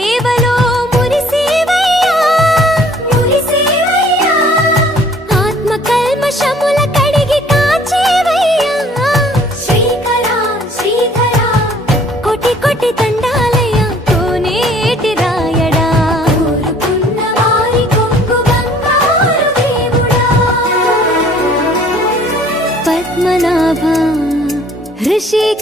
సేవలో మురిసేవయ్యా మురిసేవయ్యా ఆత్మ కల్మషముల కడిగి కాచేవయ్యా శ్రీకరా శ్రీధరా కోటి కోటి దండాలయ్యా కోనేటి రాయడా కోరుకున్న వారి కొంగు బంగారు దేవుడా పద్మనాభ ఋషికేశ